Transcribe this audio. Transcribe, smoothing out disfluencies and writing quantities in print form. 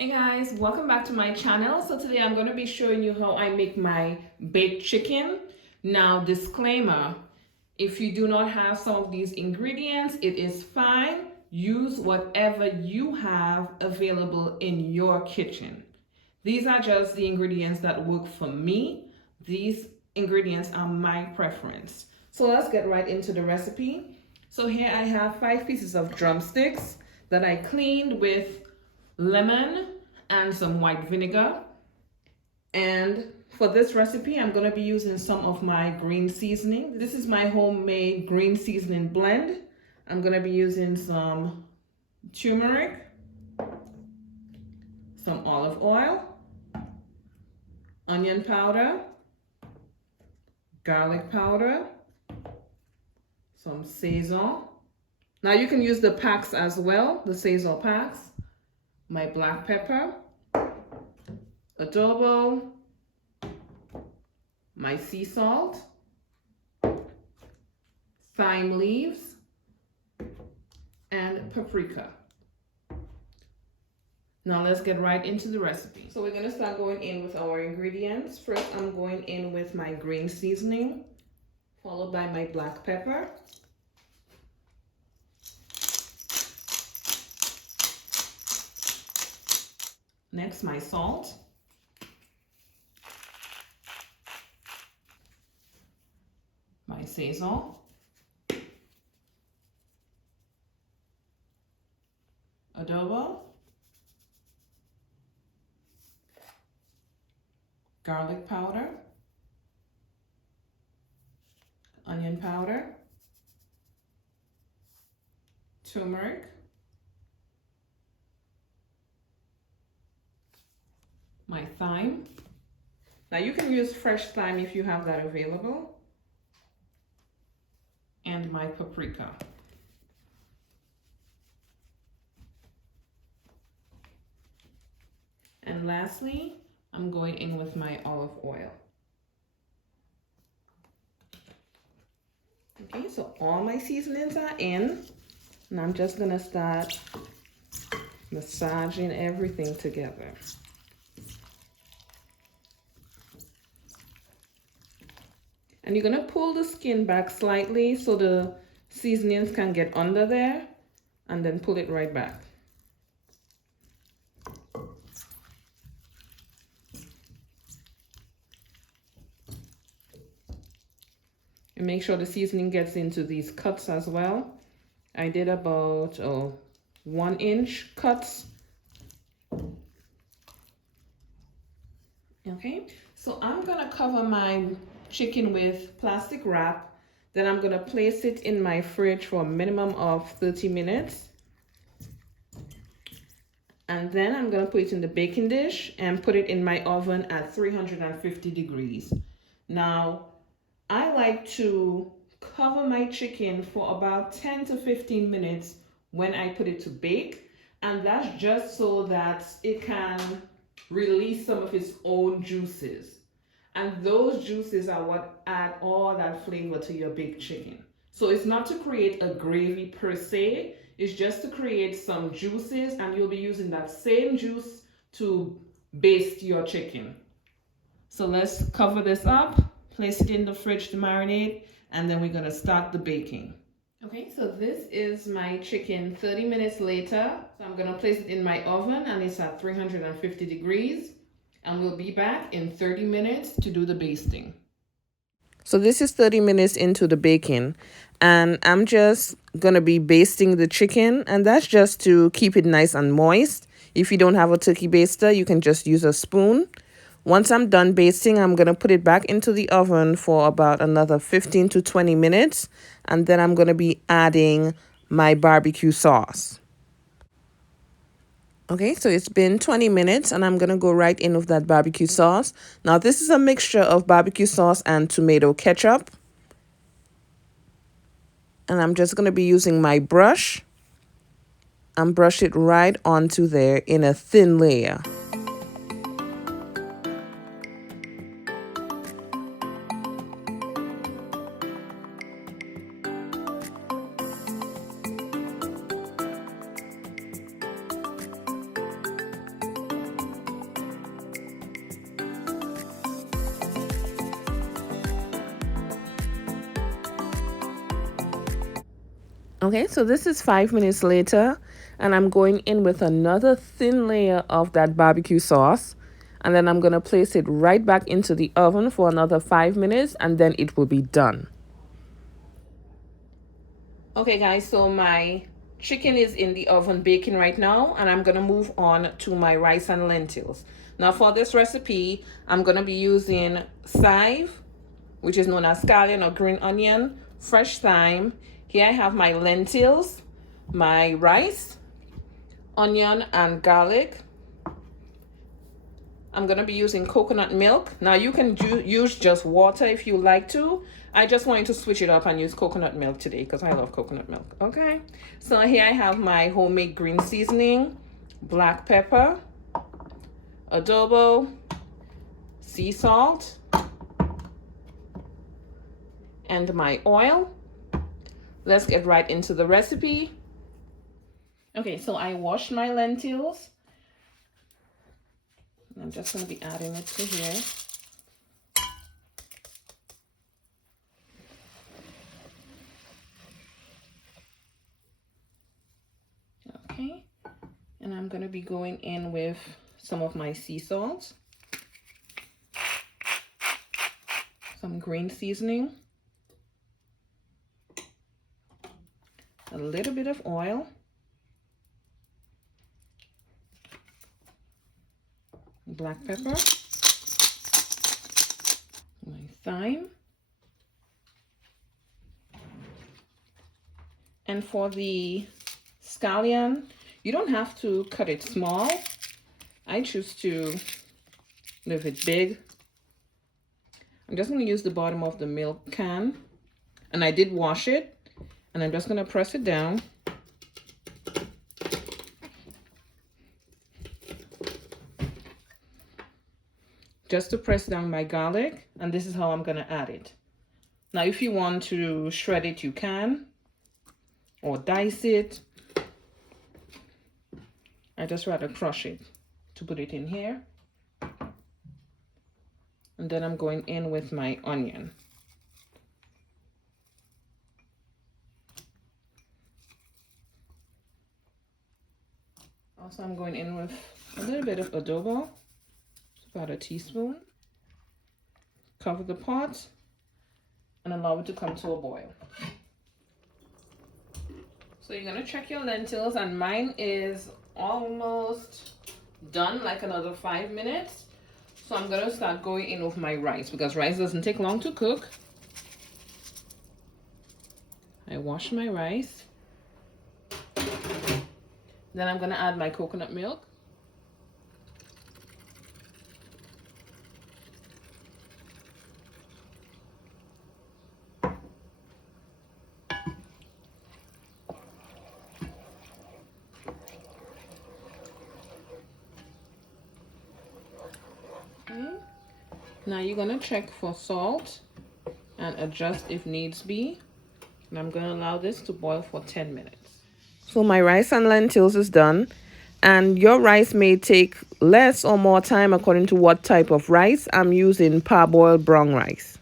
Hey guys, welcome back to my channel. So today I'm going to be showing you how I make my baked chicken. Now, disclaimer, if you do not have some of these ingredients, it is fine. Use whatever you have available in your kitchen. These are just the ingredients that work for me. These ingredients are my preference. So let's get right into the recipe. So here I have 5 pieces of drumsticks that I cleaned with lemon and some white vinegar. And for this recipe, I'm going to be using some of my green seasoning. This is my homemade green seasoning blend. I'm going to be using some turmeric, some olive oil, onion powder, garlic powder, some sazon. Now you can use the packs as well, the sazon packs. My black pepper, adobo, my sea salt, thyme leaves, and paprika. Now let's get right into the recipe. So we're gonna start going in with our ingredients. First, I'm going in with my green seasoning, followed by my black pepper. Next, my salt. My sazon. Adobo. Garlic powder. Onion powder. Turmeric. My thyme. Now you can use fresh thyme if you have that available. And my paprika. And lastly, I'm going in with my olive oil. Okay, so all my seasonings are in, and I'm just gonna start massaging everything together. And you're gonna pull the skin back slightly so the seasonings can get under there, and then pull it right back. And make sure the seasoning gets into these cuts as well. I did about 1-inch cuts. Okay, so I'm gonna cover my chicken with plastic wrap. Then I'm gonna place it in my fridge for a minimum of 30 minutes. And then I'm gonna put it in the baking dish and put it in my oven at 350 degrees. Now, I like to cover my chicken for about 10 to 15 minutes when I put it to bake. And that's just so that it can release some of its own juices. And those juices are what add all that flavor to your baked chicken. So it's not to create a gravy per se, it's just to create some juices, and you'll be using that same juice to baste your chicken. So let's cover this up, place it in the fridge to marinate, and then we're gonna start the baking. Okay, so this is my chicken 30 minutes later. So I'm gonna place it in my oven, and it's at 350 degrees. And we'll be back in 30 minutes to do the basting. So this is 30 minutes into the baking, and I'm just gonna be basting the chicken, and that's just to keep it nice and moist. If you don't have a turkey baster, you can just use a spoon. Once I'm done basting, I'm gonna put it back into the oven for about another 15 to 20 minutes, and then I'm gonna be adding my barbecue sauce. Okay, so it's been 20 minutes, and I'm going to go right in with that barbecue sauce. Now, this is a mixture of barbecue sauce and tomato ketchup. And I'm just going to be using my brush and brush it right onto there in a thin layer. Okay, so this is 5 minutes later, and I'm going in with another thin layer of that barbecue sauce, and then I'm going to place it right back into the oven for another 5 minutes, and then it will be done. Okay guys, so my chicken is in the oven baking right now, and I'm going to move on to my rice and lentils. Now for this recipe, I'm going to be using chive, which is known as scallion or green onion, fresh thyme. Here I have my lentils, my rice, onion, and garlic. I'm going to be using coconut milk. Now you can use just water if you like to. I just wanted to switch it up and use coconut milk today because I love coconut milk. Okay, so here I have my homemade green seasoning, black pepper, adobo, sea salt, and my oil. Let's get right into the recipe. Okay, so I washed my lentils. I'm just going to be adding it to here. Okay, and I'm going to be going in with some of my sea salt, some green seasoning, a little bit of oil, black pepper, my thyme, and for the scallion, you don't have to cut it small. I choose to leave it big. I'm just going to use the bottom of the milk can, and I did wash it, and I'm just going to press it down. Just to press down my garlic, and this is how I'm going to add it. Now if you want to shred it, you can, or dice it. I just rather crush it to put it in here. And then I'm going in with my onion. Also, I'm going in with a little bit of adobo, about a teaspoon. Cover the pot and allow it to come to a boil. So you're gonna check your lentils, and mine is almost done, like another 5 minutes. So I'm gonna start going in with my rice because rice doesn't take long to cook. I wash my rice. Then I'm gonna add my coconut milk. Okay. Now you're gonna check for salt and adjust if needs be. And I'm gonna allow this to boil for 10 minutes. So my rice and lentils is done, and your rice may take less or more time according to what type of rice. I'm using parboiled brown rice.